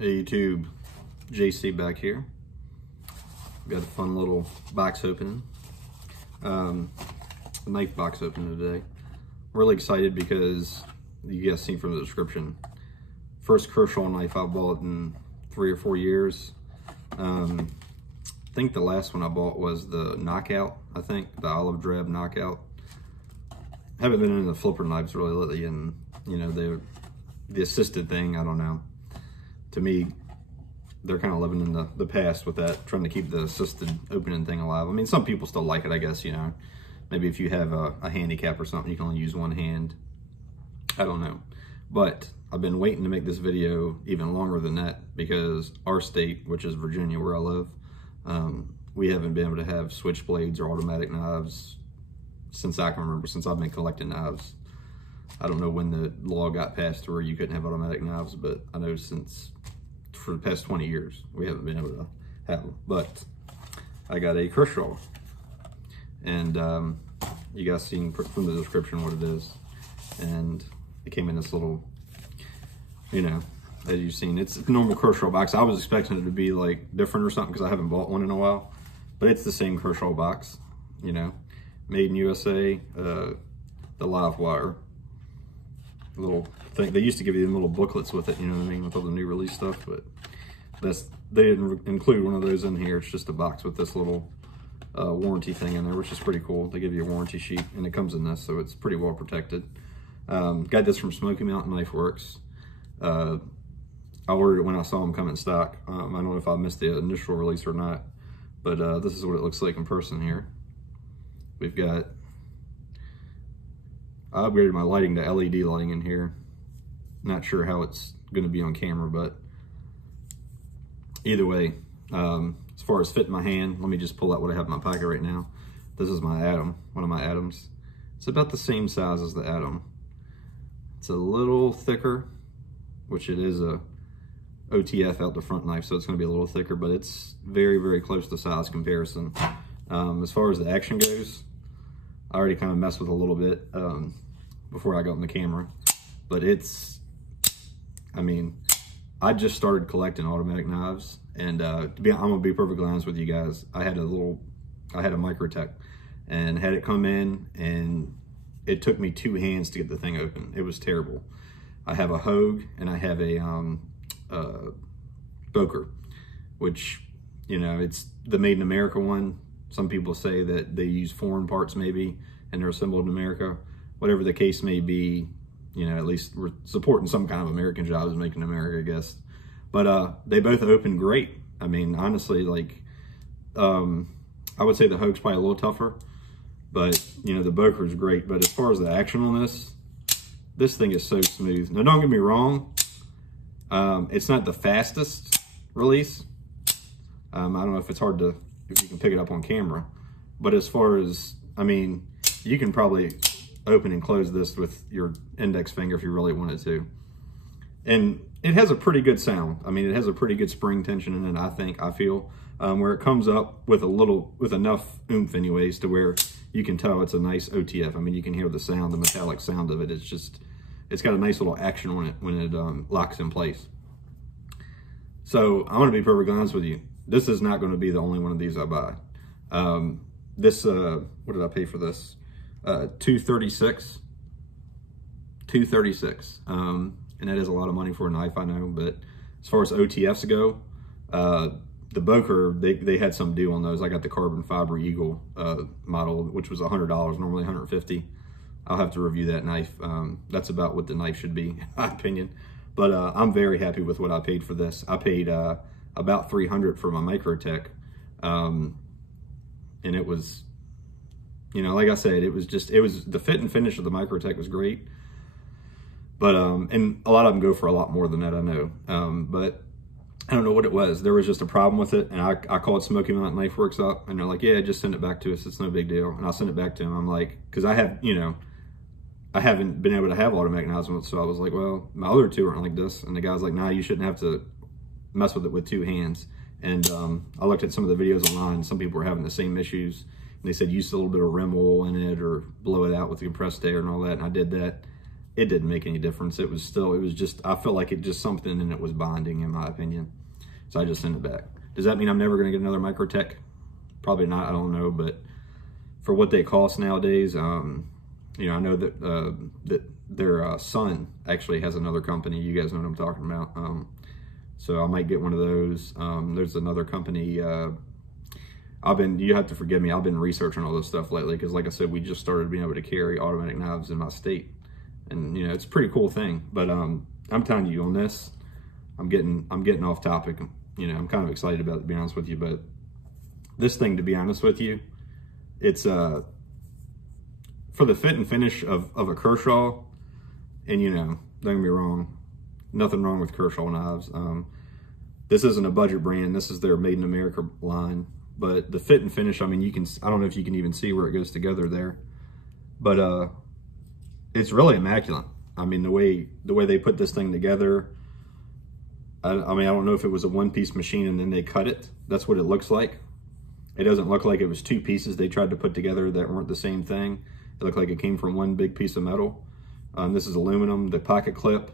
Hey YouTube, JC back here. Got a fun little box opening, knife box opening today. Really excited because you guys seen from the description. First Kershaw knife I bought in 3 or 4 years. I think the last one I bought was the Knockout. I think the olive drab Knockout. Haven't been into the flipper knives really lately, and you know the assisted thing. I don't know. To me, they're kind of living in the past with that, trying to keep the assisted opening thing alive. I mean, some people still like it, I guess, you know. Maybe if you have a handicap or something, you can only use one hand. I don't know. But I've been waiting to make this video even longer than that because our state, which is Virginia, where I live, we haven't been able to have switchblades or automatic knives since I can remember, since I've been collecting knives. I don't know when the law got passed to where you couldn't have automatic knives, but I know for the past 20 years, we haven't been able to have them. But I got a Kershaw, and you guys seen from the description what it is. And it came in this little, you know, as you've seen, it's a normal Kershaw box. I was expecting it to be like different or something because I haven't bought one in a while, but it's the same Kershaw box, you know, made in USA, the Livewire. Little thing, they used to give you them little booklets with it, you know what I mean, with all the new release stuff, but they didn't include one of those in here. It's just a box with this little warranty thing in there, which is pretty cool. They give you a warranty sheet, and it comes in this, so it's pretty well protected. Got this from Smoky Mountain Knife Works. I ordered it when I saw them come in stock. I don't know if I missed the initial release or not, but this is what it looks like in person here. We've got, I upgraded my lighting to LED lighting in here. Not sure how it's going to be on camera, but either way, as far as fitting my hand, let me just pull out what I have in my pocket right now. This is my Atom, one of my Atoms. It's about the same size as the Atom. It's a little thicker, which it is a OTF out the front knife, so it's going to be a little thicker, but it's very, very close to size comparison. As far as the action goes, I already kind of messed with a little bit before I got on the camera, but it's, I mean, I just started collecting automatic knives, and I'm gonna be perfectly honest with you guys. I had a Microtech, and had it come in, and it took me 2 hands to get the thing open. It was terrible. I have a Hogue, and I have a Boker, which, you know, it's the Made in America one. Some people say that they use foreign parts maybe, and they're assembled in America. Whatever the case may be, you know, at least we're supporting some kind of American jobs, making America, I guess. But they both open great. I mean, honestly, like, I would say the Hogue's probably a little tougher, but, you know, the Boker is great. But as far as the action on this thing is so smooth. Now, don't get me wrong. It's not the fastest release. I don't know if it's hard to, if you can pick it up on camera, but as far as, I mean, you can probably open and close this with your index finger if you really wanted to. And it has a pretty good sound. I mean, it has a pretty good spring tension in it, I feel, where it comes up with with enough oomph anyways to where you can tell it's a nice OTF. I mean, you can hear the sound, the metallic sound of it. It's just, it's got a nice little action on it when it locks in place. So I want to be perfectly honest with you. This is not going to be the only one of these I buy. What did I pay for this? $236. $236. And that is a lot of money for a knife, I know. But as far as OTFs go, the Boker, they had some deal on those. I got the carbon fiber Eagle model, which was $100, normally $150. I'll have to review that knife. That's about what the knife should be, in my opinion. But I'm very happy with what I paid for this. I paid about $300 for my Microtech, and it was, you know, like I said, it was the fit and finish of the Microtech was great, but and a lot of them go for a lot more than that, I know, but I don't know what it was. There was just a problem with it, and I called Smoky Mountain Knife Works up, and they're like, yeah, just send it back to us, it's no big deal. And I'll send it back to them. I'm like, because I have, you know, I haven't been able to have automatic knives, so I was like, well, my other two aren't like this, and the guy's like, nah, you shouldn't have to mess with it with 2 hands. And I looked at some of the videos online. Some people were having the same issues, and they said use a little bit of rim oil in it or blow it out with the compressed air and all that, and I did that. it didn't make any difference. It was just, I felt like it just something and it was bonding in my opinion. So I just sent it back. Does that mean I'm never going to get another Microtech? Probably not, I don't know, but for what they cost nowadays, you know, I know that that their son actually has another company. You guys know what I'm talking about. So I might get one of those. There's another company. You have to forgive me, I've been researching all this stuff lately because, like I said, we just started being able to carry automatic knives in my state, and you know, it's a pretty cool thing. But I'm telling you, on this, I'm getting off topic. You know, I'm kind of excited about it, to be honest with you. But this thing, to be honest with you, it's for the fit and finish of a Kershaw. And you know, don't get me wrong, nothing wrong with Kershaw knives. This isn't a budget brand. This is their Made in America line. But the fit and finish, I mean, I don't know if you can even see where it goes together there, but it's really immaculate. I mean, the way they put this thing together, I mean, I don't know if it was a one-piece machine and then they cut it. That's what it looks like. It doesn't look like it was two pieces they tried to put together that weren't the same thing. It looked like it came from one big piece of metal. This is aluminum. The pocket clip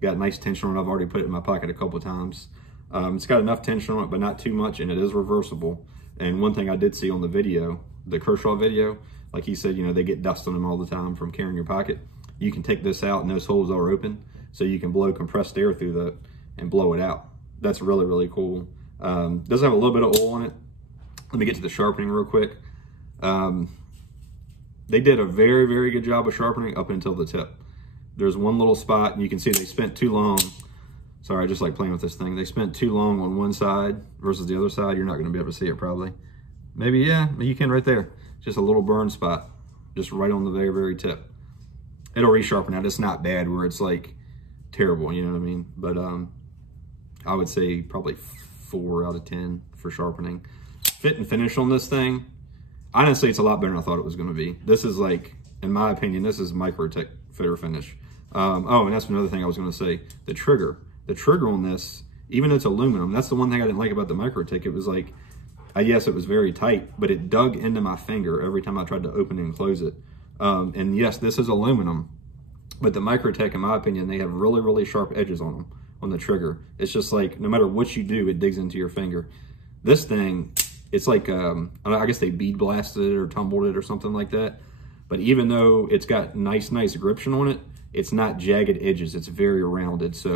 got nice tension on it. I've already put it in my pocket a couple of times. It's got enough tension on it, but not too much, and it is reversible. And one thing I did see on the video, the Kershaw video, like he said, you know, they get dust on them all the time from carrying your pocket. You can take this out and those holes are open, so you can blow compressed air through that and blow it out. That's really, really cool. Does have a little bit of oil on it. Let me get to the sharpening real quick. They did a very, very good job of sharpening up until the tip. There's one little spot, and you can see they spent too long. Sorry, I just like playing with this thing. They spent too long on one side versus the other side. You're not going to be able to see it probably. Maybe, yeah, you can right there. Just a little burn spot, just right on the very, very tip. It'll resharpen out. It's not bad where it's like terrible, you know what I mean? But I would say probably 4 out of 10 for sharpening. Fit and finish on this thing, honestly, it's a lot better than I thought it was going to be. This is like, in my opinion, this is Microtech fit or finish. Oh, and that's another thing I was going to say. The trigger on this, even though it's aluminum, that's the one thing I didn't like about the Microtech. It was like, yes, it was very tight, but it dug into my finger every time I tried to open and close it. And yes, this is aluminum, but the Microtech, in my opinion, they have really, really sharp edges on them, on the trigger. It's just like, no matter what you do, it digs into your finger. This thing, it's like, I guess they bead blasted it or tumbled it or something like that. But even though it's got nice gription on it, it's not jagged edges. It's very rounded. So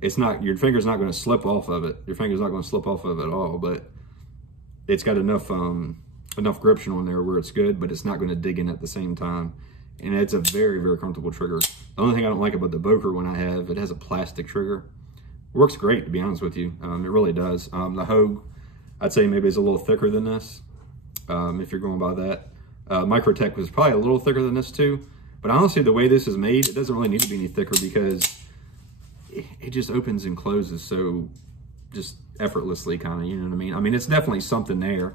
it's not, your finger's not going to slip off of it. Your finger's not going to slip off of it at all, but it's got enough gription on there where it's good, but it's not going to dig in at the same time. And it's a very, very comfortable trigger. The only thing I don't like about the Boker one I have, it has a plastic trigger. It works great, to be honest with you. It really does. The Hogue, I'd say maybe is a little thicker than this, if you're going by that. Microtech was probably a little thicker than this too, but honestly, the way this is made, it doesn't really need to be any thicker because it just opens and closes so just effortlessly, kind of, you know what I mean? I mean, it's definitely something there,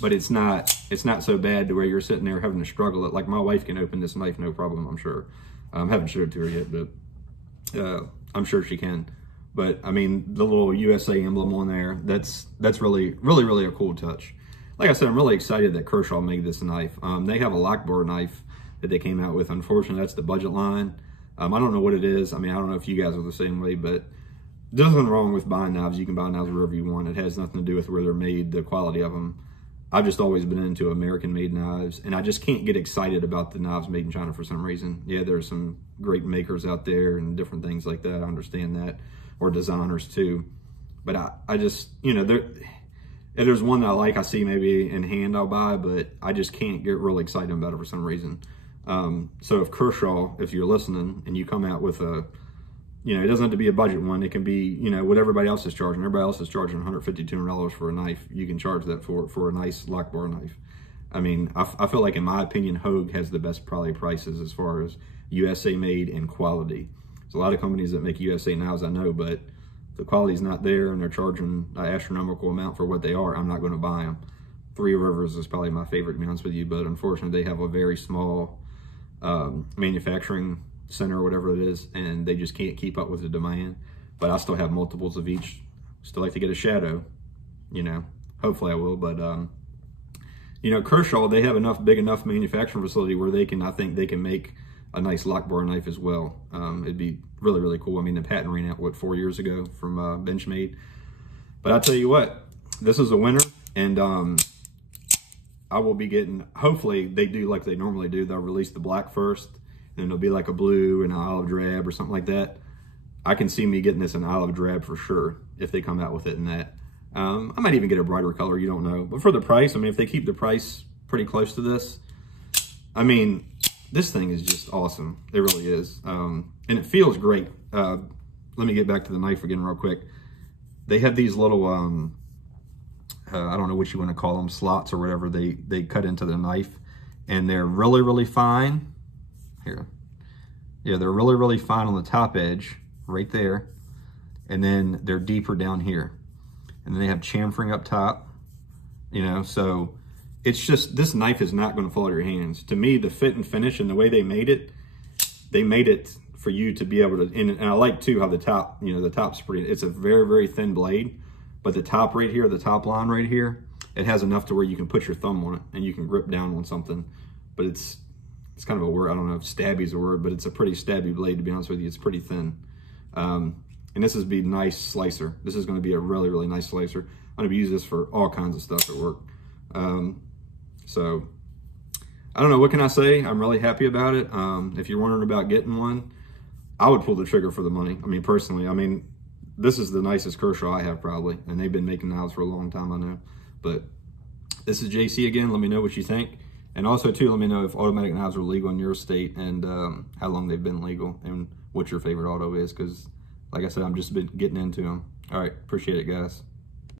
but it's not so bad to where you're sitting there having to struggle it. Like my wife can open this knife, no problem, I'm sure. I haven't showed it to her yet, but I'm sure she can. But I mean, the little USA emblem on there, that's really, really, really a cool touch. Like I said, I'm really excited that Kershaw made this knife. They have a lock bar knife that they came out with. Unfortunately, that's the budget line. I don't know what it is. I mean, I don't know if you guys are the same way, but there's nothing wrong with buying knives. You can buy knives wherever you want. It has nothing to do with where they're made, the quality of them. I've just always been into American-made knives, and I just can't get excited about the knives made in China for some reason. Yeah, there's some great makers out there and different things like that. I understand that, or designers too. But I just, you know, if there's one that I like, I see maybe in hand I'll buy, but I just can't get really excited about it for some reason. So if Kershaw, if you're listening and you come out with a, you know, it doesn't have to be a budget one. It can be, you know, what everybody else is charging. Everybody else is charging $150, $200 for a knife. You can charge that for a nice lock bar knife. I mean, I feel like, in my opinion, Hogue has the best probably prices as far as USA made and quality. There's a lot of companies that make USA knives, I know, but the quality's not there and they're charging an astronomical amount for what they are. I'm not going to buy them. Three Rivers is probably my favorite, to be honest with you, but unfortunately they have a very small manufacturing center or whatever it is, and they just can't keep up with the demand. But I still have multiples of each. Still like to get a Shadow, you know. Hopefully I will, but you know, Kershaw, they have big enough manufacturing facility where they can, I think they can make a nice lock bar knife as well. It'd be really, really cool. I mean, the patent ran out, what, 4 years ago from Benchmade. But I'll tell you what, this is a winner, and I will be getting, hopefully they do like they normally do. They'll release the black first, and it'll be like a blue and an olive drab or something like that. I can see me getting this in olive drab for sure if they come out with it in that. I might even get a brighter color, you don't know. But for the price, I mean, if they keep the price pretty close to this, I mean, this thing is just awesome. It really is. And it feels great. Let me get back to the knife again real quick. They have these little, I don't know what you want to call them, slots or whatever they cut into the knife. And they're really, really fine. Here. Yeah, they're really, really fine on the top edge, right there. And then they're deeper down here. And then they have chamfering up top, you know, so it's just, this knife is not going to fall out of your hands. To me, the fit and finish and the way they made it for you to be able to, and I like too how the top, you know, the top's pretty, it's a very, very thin blade, but the top right here, the top line right here, it has enough to where you can put your thumb on it and you can grip down on something. But it's kind of a word, I don't know if stabby is a word, but it's a pretty stabby blade, to be honest with you. It's pretty thin. And this is be nice slicer. This is going to be a really, really nice slicer. I'm going to be using this for all kinds of stuff at work. So I don't know, what can I say? I'm really happy about it. If you're wondering about getting one, I would pull the trigger for the money. I mean, personally, I mean, this is the nicest Kershaw I have probably, and they've been making knives for a long time, I know. But this is JC again. Let me know what you think. And also too, let me know if automatic knives are legal in your state and how long they've been legal and what your favorite auto is, because like I said, I'm just been getting into them. All right, appreciate it, guys.